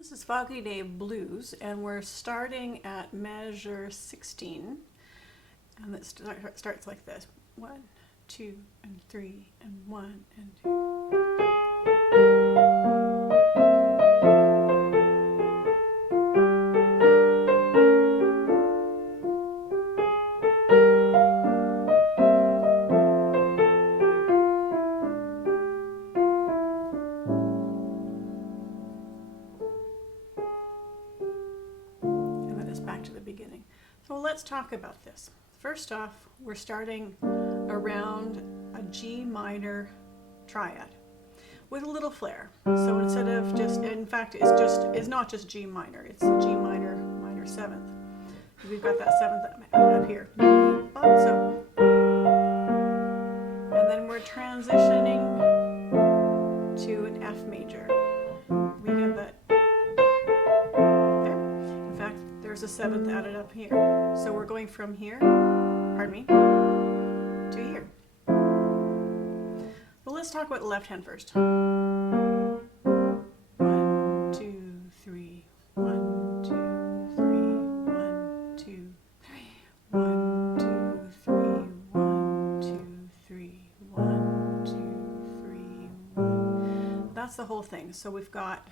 This is Foggy Day Blues, and we're starting at measure 16, and it starts like this: 1, 2, and 3, and 1, and 2. Back to the beginning. So let's talk about this. First off, we're starting around a G minor triad with a little flair. So instead of just, in fact, it's not just G minor, it's a G minor minor seventh. We've got that seventh up here. So, and then we're transitioning to an F major. We get that. There's a seventh added up here. So we're going from here, pardon me, to here. Well, let's talk about the left hand first. 1, 2, 3, 1, 2, 3, 1, 2, 3, 1, 2, 3, 1, 2, 3, 1, 2, 3, 1. That's the whole thing. So we've got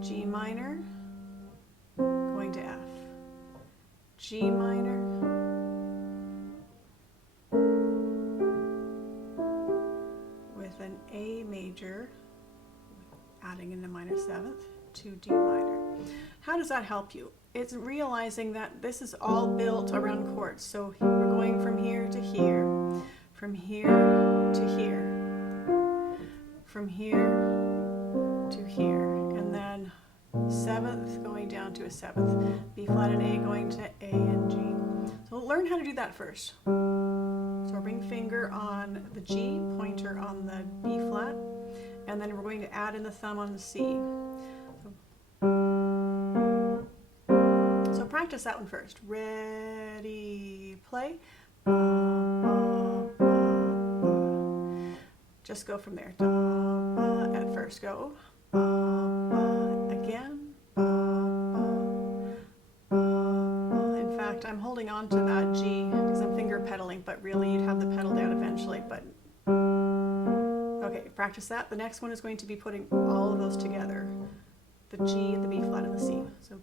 G minor, going to F, G minor, with an A major, adding in the minor seventh, to D minor. How does that help you? It's realizing that this is all built around chords. So we're going from here to here, from here to here, from here to here, and then seventh going down to a seventh, B flat and A going to A and G. So learn how to do that first. So we're ring finger on the G, pointer on the B flat, and then we're going to add in the thumb on the C. So practice that one first. Ready, play. Just go from there. At first go. Again. In fact, I'm holding on to that G because I'm finger pedaling, but really you'd have the pedal down eventually. But okay, practice that. The next one is going to be putting all of those together. The G, the B flat, and the C. So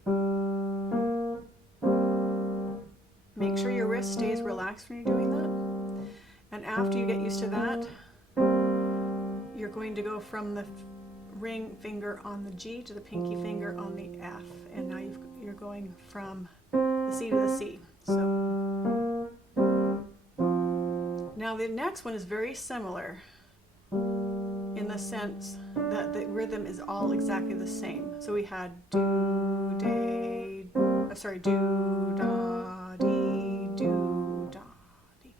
make sure your wrist stays relaxed when you're doing that. And after you get used to that, you're going to go from the ring finger on the G to the pinky finger on the F, and now you're going from the C to the C. So now the next one is very similar in the sense that the rhythm is all exactly the same. So we had do, day, do, da, dee, do, da, dee,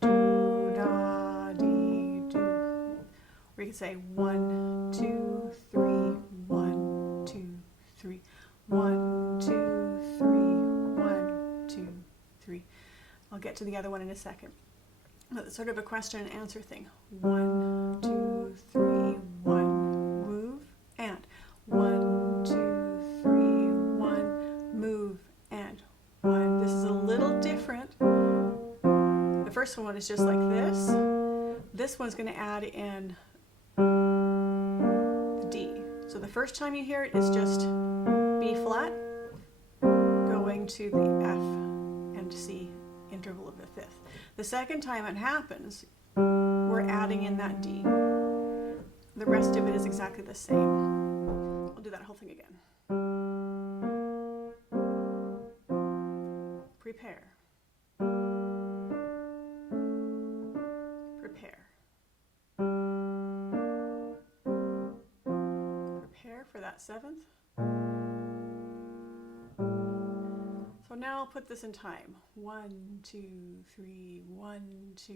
do, da, dee, do. Or you could say 1, 2, 3, 1, 2, 3, 1, 2, 3, 1, 2, 3. I'll get to the other one in a second. But it's sort of a question and answer thing. 1, 2, 3, 1, move, and 1, 2, 3, 1, move, and 1. This is a little different. The first one is just like this. This one's going to add in the D. So the first time you hear it is just B flat going to the F and C interval of the fifth. The second time it happens, we're adding in that D. The rest of it is exactly the same. I'll do that whole thing again. Prepare. Prepare. Prepare for that seventh. So now I'll put this in time. 1, 2, 3, 1, 2,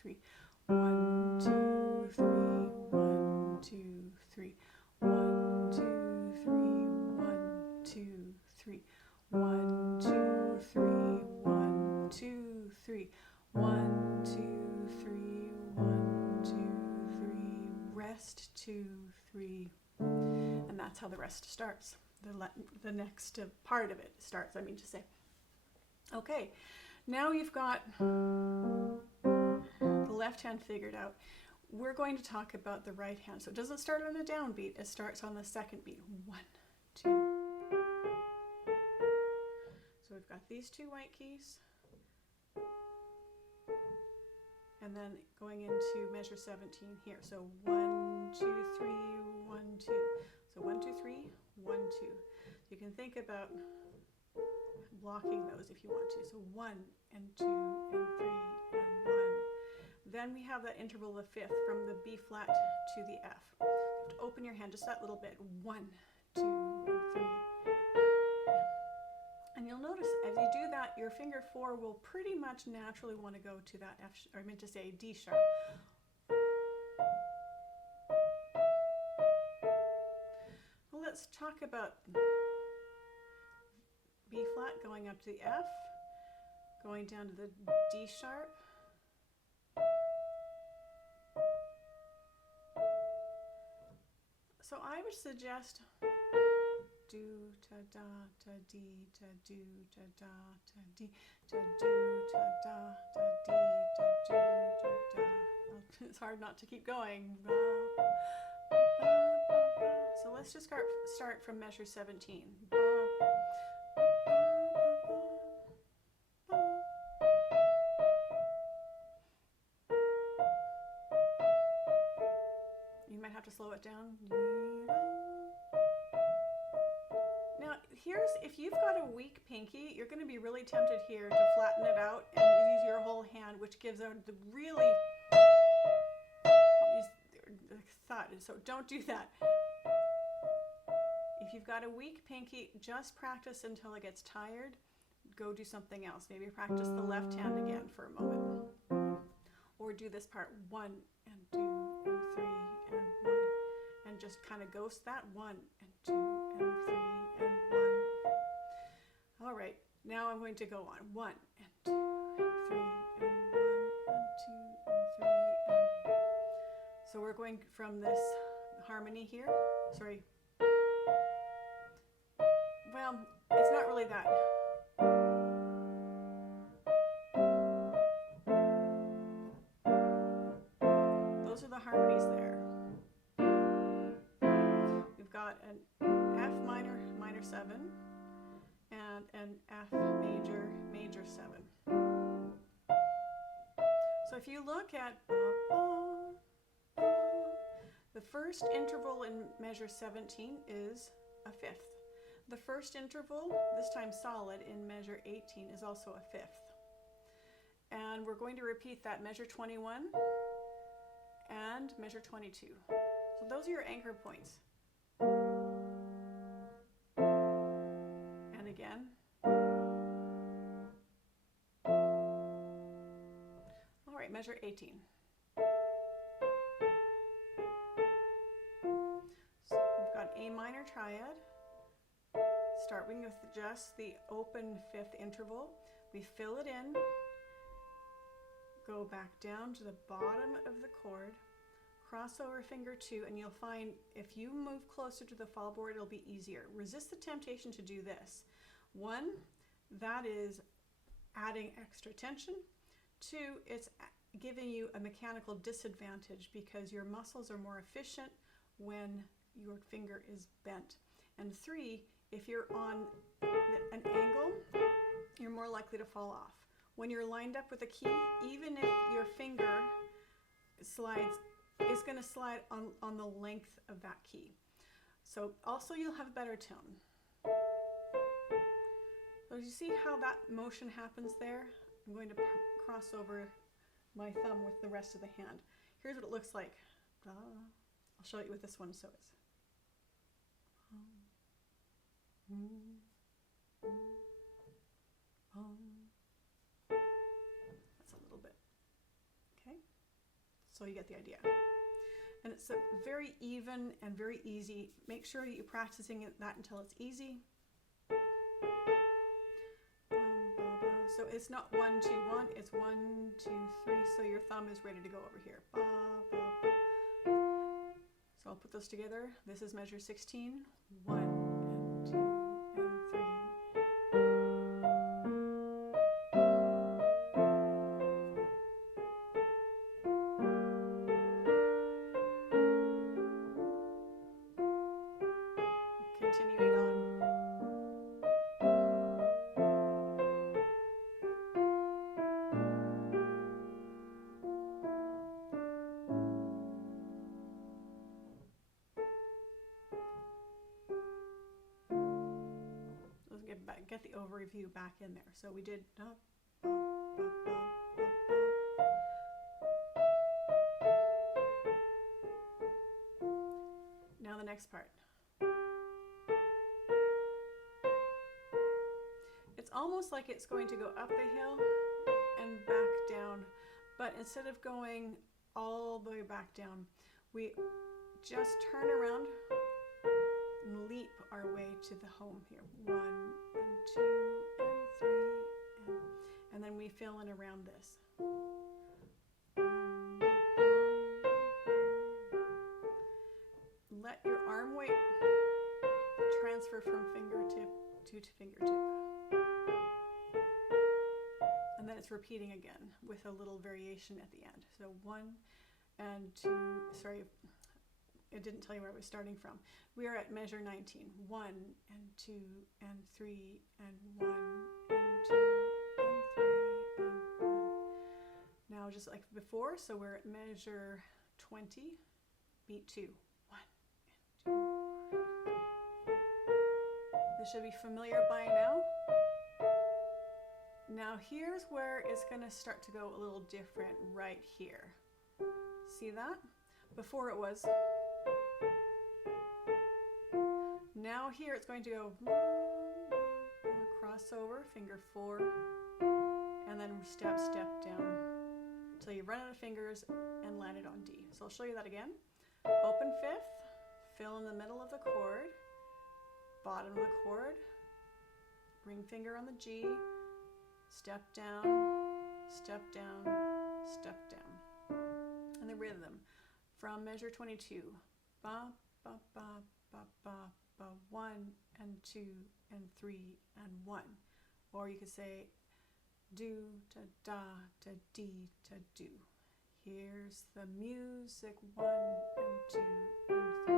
3, 1, 2, 3, 1, 2, 3, 1, 2, 3, 1, 2, 3, 1, 2, 3, 1, 2, 3, 1, 2, 3, 1, 2, 3, rest, 2, 3, and that's that's how the rest starts. The next part of it starts, I mean to say. Okay, now you've got the left hand figured out. We're going to talk about the right hand. So it doesn't start on a downbeat, it starts on the second beat. 1, 2. So we've got these two white keys. And then going into measure 17 here. So 1, 2, 3, 1, 2. So 1, 2, 3, 1, 2. You can think about blocking those if you want to. So 1 and 2 and 3 and 1. Then we have that interval of fifth from the B flat to the F. You have to open your hand just that little bit. 1, 2, and 3. And you'll notice as you do that, your finger 4 will pretty much naturally want to go to that F, or I meant to say D sharp. Well, let's talk about B flat going up to the F, going down to the D sharp. So I would suggest do ta da ta di ta do ta da ta di ta do ta da ta di ta do ta da. Oh, it's hard not to keep going. So let's just start from measure 17. You might have to slow it down. Now, if you've got a weak pinky, you're going to be really tempted here to flatten it out and use your whole hand, which gives out the really thud. So don't do that. If you've got a weak pinky, just practice until it gets tired. Go do something else. Maybe practice the left hand again for a moment. Or do this part 1 and 2 and 3 and 1. And just kind of ghost that 1 and 2 and 3 and 1. All right, now I'm going to go on 1 and 2 and 3 and 1 and 2 and 3 and. So we're going from this harmony here. Sorry. Well, it's not really that. Those are the harmonies there. We've got an F minor, minor 7, and an F major, major 7. So if you look at the first interval in measure 17 is a fifth. The first interval, this time solid, in measure 18 is also a fifth. And we're going to repeat that measure 21 and measure 22. So those are your anchor points. And again. All right, measure 18. So we've got A minor triad. Starting with just the open fifth interval. We fill it in, go back down to the bottom of the chord, cross over finger 2, and you'll find if you move closer to the fallboard, it'll be easier. Resist the temptation to do this. 1, that is adding extra tension. 2, it's giving you a mechanical disadvantage because your muscles are more efficient when your finger is bent. And 3, if you're on an angle, you're more likely to fall off. When you're lined up with a key, even if your finger slides, it's going to slide on the length of that key. So also you'll have a better tone. So you see how that motion happens there? I'm going to cross over my thumb with the rest of the hand. Here's what it looks like. I'll show you with this one. So it's that's a little bit. Okay, so you get the idea. And it's very even and very easy. Make sure that you're practicing that until it's easy. So it's not 1, 2, 1, it's 1, 2, 3. So your thumb is ready to go over here. So I'll put those together. This is measure 16. 1 and 2 and 3. Continuing on. Get the overview back in there. So we did now the next part. It's almost like it's going to go up the hill and back down, but instead of going all the way back down, we just turn around and leap our way to the home here. 1 and 2 and 3 and then we fill in around this. Let your arm weight transfer from fingertip to fingertip. And then it's repeating again with a little variation at the end. So 1 and 2, sorry, it didn't tell you where I was starting from. We are at measure 19. 1 and 2 and 3 and 1 and 2 and 3 and 1. Now just like before, so we're at measure 20, beat 2. 1 and 2. This should be familiar by now. Now here's where it's going to start to go a little different right here. See that? Before it was. Now here it's going to go crossover, finger 4, and then step down until you run out of fingers and land it on D. So I'll show you that again. Open 5th, fill in the middle of the chord, bottom of the chord, ring finger on the G, step down, step down, step down. And the rhythm from measure 22. Ba, ba, ba, ba, ba, ba, 1 and 2 and 3 and 1. Or you could say do, da, da, da, dee, da, do. Here's the music, 1 and 2 and 3.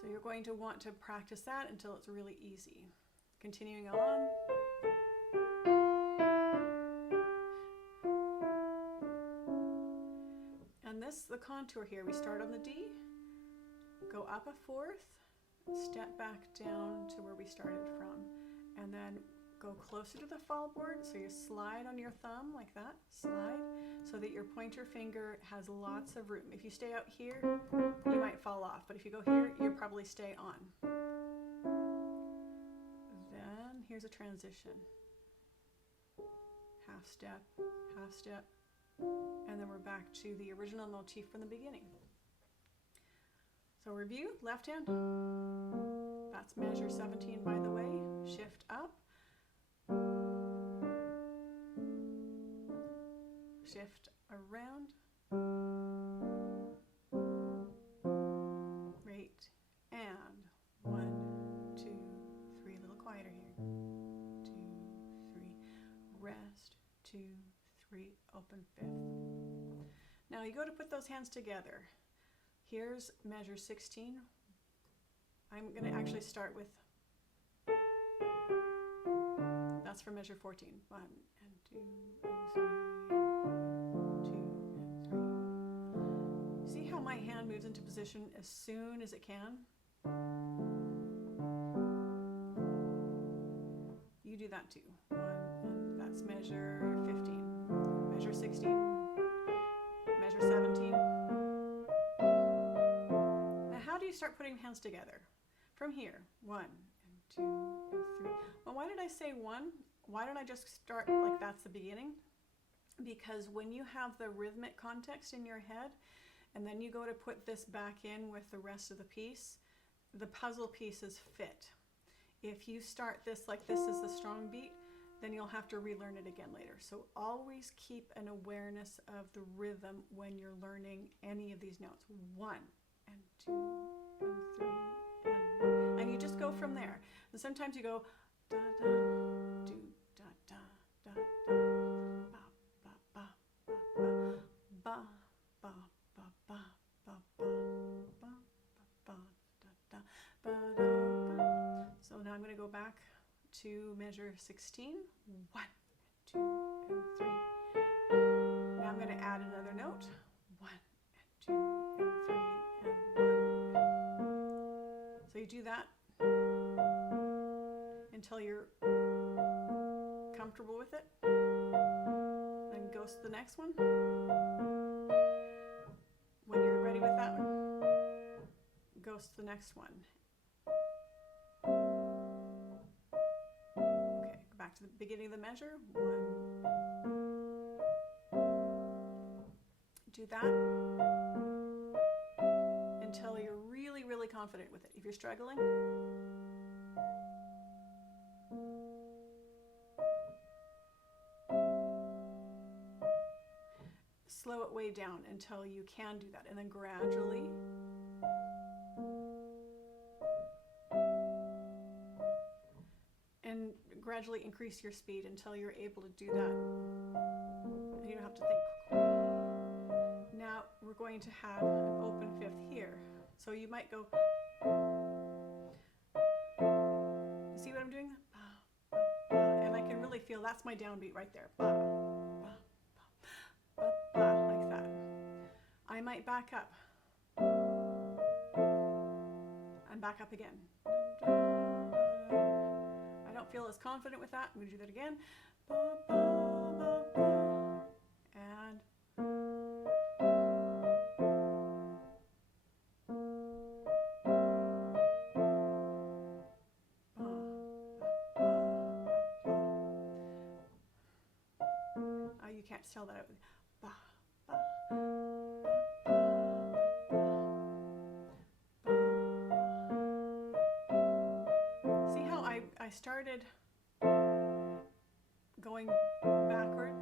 So you're going to want to practice that until it's really easy. Continuing on. And this, the contour here, we start on the D, go up a 4th, step back down to where we started from, and then go closer to the fall board, so you slide on your thumb like that, slide, so that your pointer finger has lots of room. If you stay out here, you might fall off, but if you go here, you'll probably stay on. Then here's a transition. Half step, and then we're back to the original motif from the beginning. So review, left hand, that's measure 17 by the way, shift up, shift around, right, and 1, 2, 3, a little quieter here, 2, 3, rest, 2, 3, open 5th. Now you go to put those hands together. Here's measure 16. I'm going to actually start with, that's for measure 14. 1 and 2 and 3, 2 and 3. See how my hand moves into position as soon as it can? You do that too. 1 and that's measure 15. Measure 16. Measure 17. How do you start putting hands together? From here, 1 and 2 and 3. Well, why did I say 1? Why don't I just start like that's the beginning? Because when you have the rhythmic context in your head, and then you go to put this back in with the rest of the piece, the puzzle pieces fit. If you start this like this is the strong beat, then you'll have to relearn it again later. So always keep an awareness of the rhythm when you're learning any of these notes. 1 and 2 and 3 and 1. And you just go from there. And sometimes you go da da do da da da da ba ba ba ba ba ba ba ba ba ba ba ba da da ba da ba. So now I'm going to go back to measure 16. 1 and 2 and 3. Now I'm going to add another note. 1 and 2 and 3 and 1. So you do that until you're comfortable with it. Then goes to the next one. When you're ready with that one, goes to the next one. Back to the beginning of the measure. 1. Do that until you're really, really confident with it. If you're struggling, slow it way down until you can do that, and then gradually increase your speed until you're able to do that. And you don't have to think. Now we're going to have an open fifth here. So you might go, you see what I'm doing? And I can really feel that's my downbeat right there. Like that. I might back up. And back up again. I don't feel as confident with that. I'm going to do that again. And you can't tell that out. See how I started going backward?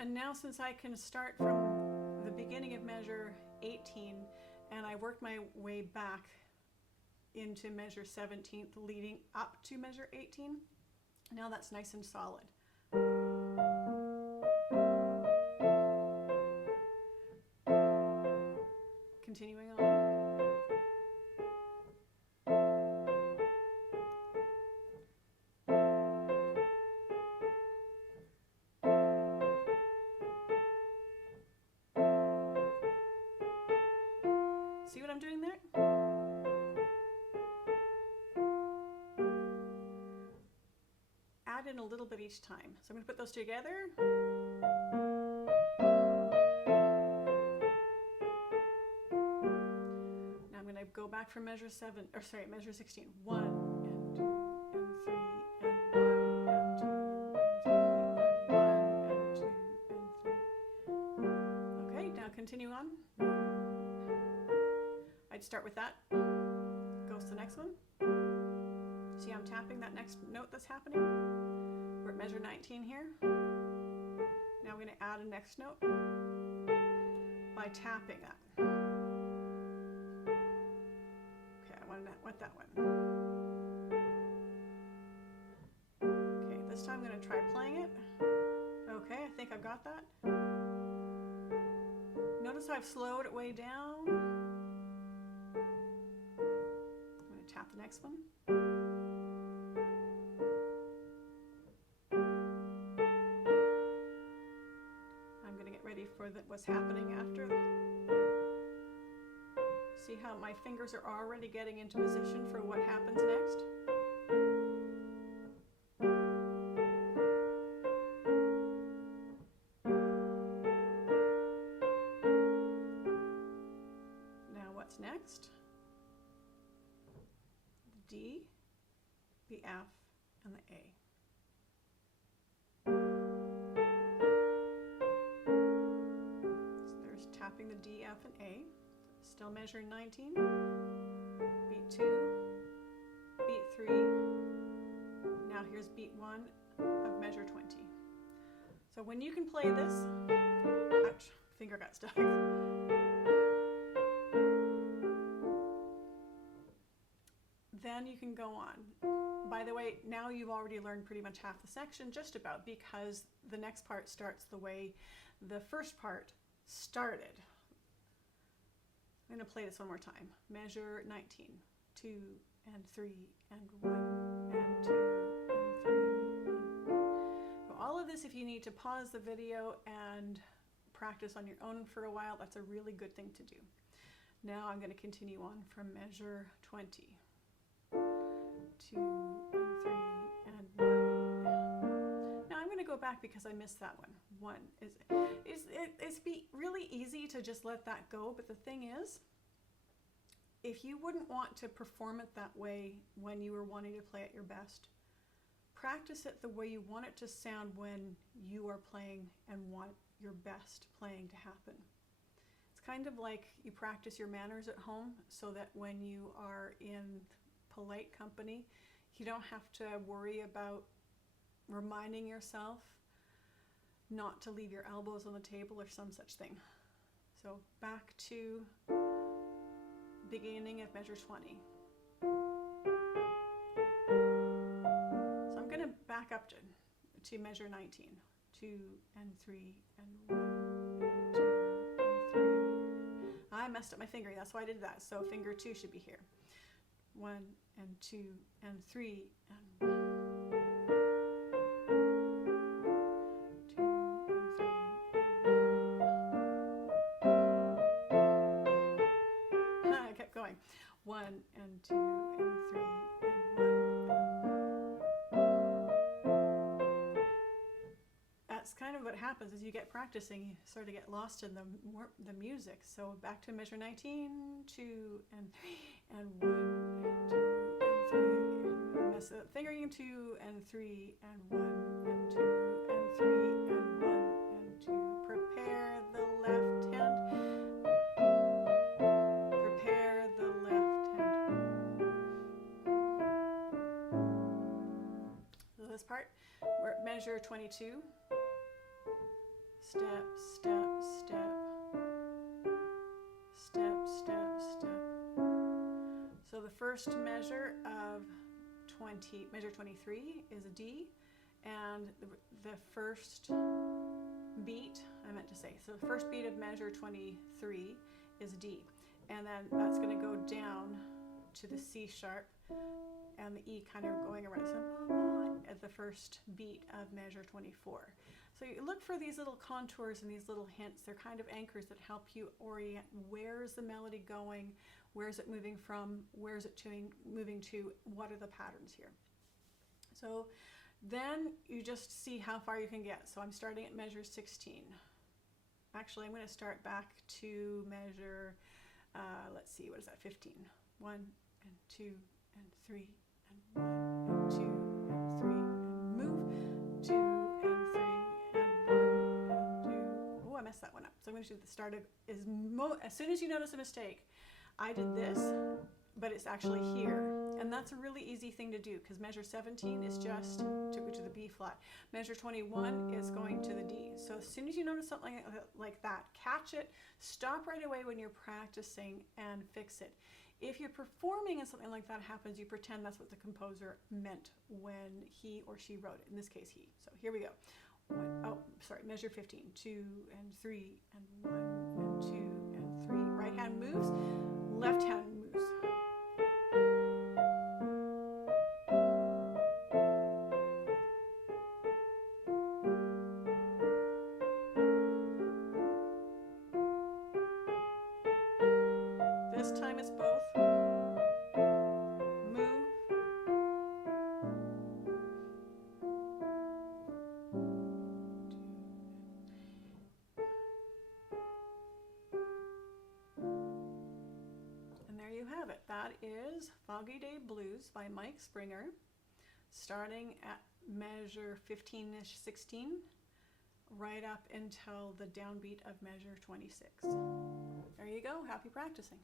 And now since I can start from the beginning of measure 18 and I worked my way back into measure 17th leading up to measure 18, now that's nice and solid. Continuing on. See what I'm doing there? Add in a little bit each time. So I'm going to put those together. Now I'm going to go back from measure 16. 1 and 2 and 3 and 1 and 2 and 3 and 1 and 2 and 3. Okay, now continue on. I'd start with that. Goes to the next one. See how I'm tapping that next note that's happening? We're at measure 19 here. Now I'm going to add a next note by tapping that. Okay, I want that one. Okay, this time I'm going to try playing it. Okay, I think I've got that. Notice how I've slowed it way down. I'm going to tap the next one. Ready for what's happening after. See how my fingers are already getting into position for what happens next? Now what's next? The D, the F, and the A. Still measure 19, beat 2, beat 3. Now here's beat 1 of measure 20. So when you can play this, ouch, finger got stuck. Then you can go on. By the way, now you've already learned pretty much half the section, just about, because the next part starts the way the first part started. I'm going to play this one more time. Measure 19, 2 and 3 and 1 and 2 and 3. So all of this, if you need to pause the video and practice on your own for a while, that's a really good thing to do. Now I'm going to continue on from measure 20. 2 and 3 and 1. Now I'm going to go back because I missed that one. 1 it's be really easy to just let that go, but the thing is, if you wouldn't want to perform it that way when you were wanting to play at your best, practice it the way you want it to sound when you are playing and want your best playing to happen. It's kind of like you practice your manners at home so that when you are in polite company, you don't have to worry about reminding yourself not to leave your elbows on the table or some such thing. So back to beginning of measure 20. So I'm going to back up to measure 19. 2 and 3 and 1 and 2 and 3. I messed up my fingering, that's why I did that. So finger 2 should be here. 1 and 2 and 3 and 1. 2 and 3 and 1. I kept going. 1 and 2 and 3 and 1. That's kind of what happens as you get practicing. You sort of get lost in the music. So back to measure 19, 2 and 3 and 1 and 2 and 3. And mess up fingering 2 and 3 and 1 and 2 and 3 and 1 and 2. Prepare the left hand. Prepare the left hand. So this part, we're at measure 22. Step, step, step. Step, step, step. So the first measure of measure 23 is a D, and the first beat, so the first beat of measure 23 is D, and then that's going to go down to the C sharp and the E kind of going around. So at the first beat of measure 24. So you look for these little contours and these little hints. They're kind of anchors that help you orient where's the melody going, where's it moving from, where's it moving to, what are the patterns here. So then you just see how far you can get. So I'm starting at measure 16. Actually, I'm going to start back to measure, let's see, what is that, 15. 1 and 2 and 3 and 1 and 2 and 3 and move, 2 and 3 and 1 and 2. Oh, I messed that one up. So I'm going to do the start of, as soon as you notice a mistake, I did this, but it's actually here. And that's a really easy thing to do because measure 17 is just to go to the B flat. Measure 21 is going to the D. So as soon as you notice something like that, catch it, stop right away when you're practicing and fix it. If you're performing and something like that happens, you pretend that's what the composer meant when he or she wrote it. In this case, he. So here we go. Measure 15. 2 and 3 and 1 and 2 and 3. Right hand moves, left hand moves. This time it's both. Move. And there you have it. That is Foggy Day Blues by Mike Springer, starting at measure 15-ish, 16 right up until the downbeat of measure 26. There you go. Happy practicing.